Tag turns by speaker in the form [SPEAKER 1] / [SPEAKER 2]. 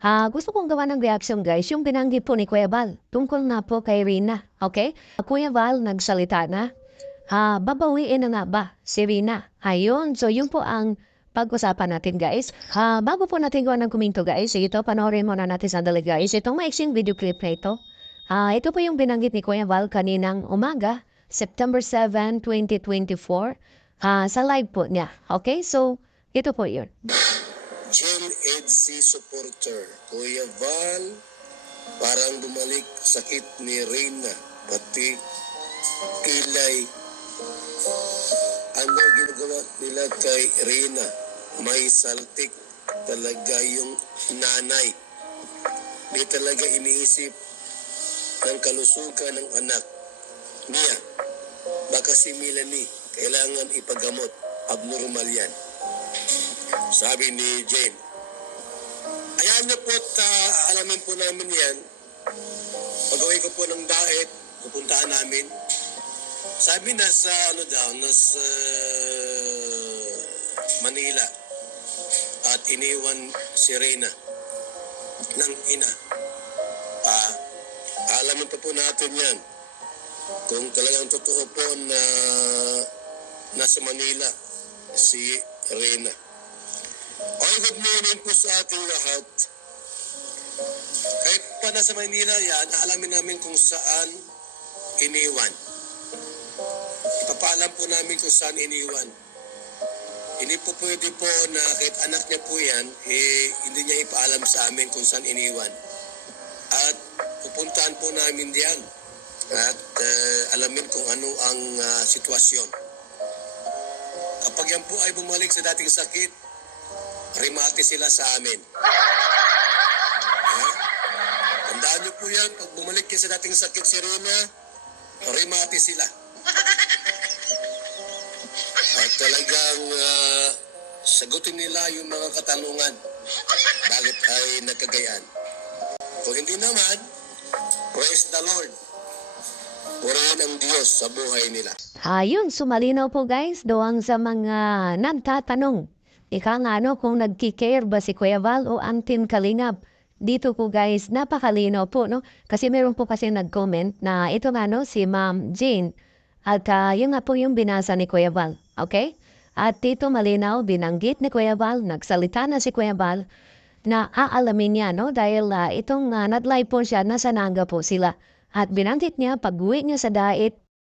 [SPEAKER 1] Ah, gusto kong gawa ng reaction guys, yung binanggit po ni Kuya Val, tungkol na po kay Rina, okay? Kuya Val, nagsalita na. Ah, babawiin na nga ba si Rina? Ayun, so yun po ang pag-usapan natin guys. Ah, bago po natin gawa ng kuminto guys, ito, panoorin muna natin sandali guys, itong maiksing video clip na ito. Ah, ito po yung binanggit ni Kuya Val kaninang umaga, September 7, 2024, ah, sa live po niya. Okay, so ito po yun.
[SPEAKER 2] EDC supporter, Kuya Val, parang bumalik sakit ni Reyna, pati kilay. Ano ginagawa nila kay Reyna? May saltik talaga yung nanay. Di talaga iniisip ng kalusugan ng anak. Mia, baka si Melanie, kailangan ipagamot. Abnormal yan. Sabi ni Jane. Ayan niyo po at ah, alamin po namin yan. Pag-uwi ko po ng daet, pupuntahan namin. Sabi nasa ano daw, nasa Manila. At iniwan si Reyna ng ina. Ah, alamin pa po natin yan. Kung talagang totoo po na nasa Manila si Reyna. Okay, good morning po sa ating lahat. Kahit pa nasa Manila yan, alamin namin kung saan iniwan. Ipapaalam po namin kung saan iniwan. Hindi po pwede po na kahit anak niya po yan, eh, hindi niya ipaalam sa amin kung saan iniwan. At pupuntahan po namin diyan. At eh, alamin kung ano ang ah, sitwasyon. Kapag yan po ay bumalik sa dating sakit, rimate sila sa amin. Ha? Tandaan niyo po yan, pag bumalik yan sa dating sakit si Rona, rimate sila. At talagang ah, sagutin nila yung mga katanungan. Bakit ay nagkagayaan? Kung hindi naman, praise the Lord. Purihin ang Diyos sa buhay nila.
[SPEAKER 1] Ayun, sumalinaw po guys, doang sa mga nagtatanong. Ika nga ano kung nagkikare ba si Kuya Val o Antin Kalingap. Dito po guys, napakalinaw po, no? Kasi meron po kasi nag-comment na ito nga, no, si Ma'am Jane. At ah, yun nga po yung binasa ni Kuya Val, okay? At dito malinaw, binanggit ni Kuya Val, nagsalita na si Kuya Val, na aalamin niya, no? Dahil ah, itong uh, nag-live po siya, nasa nanga po sila. At binanggit niya, pag uwi niya sa dait,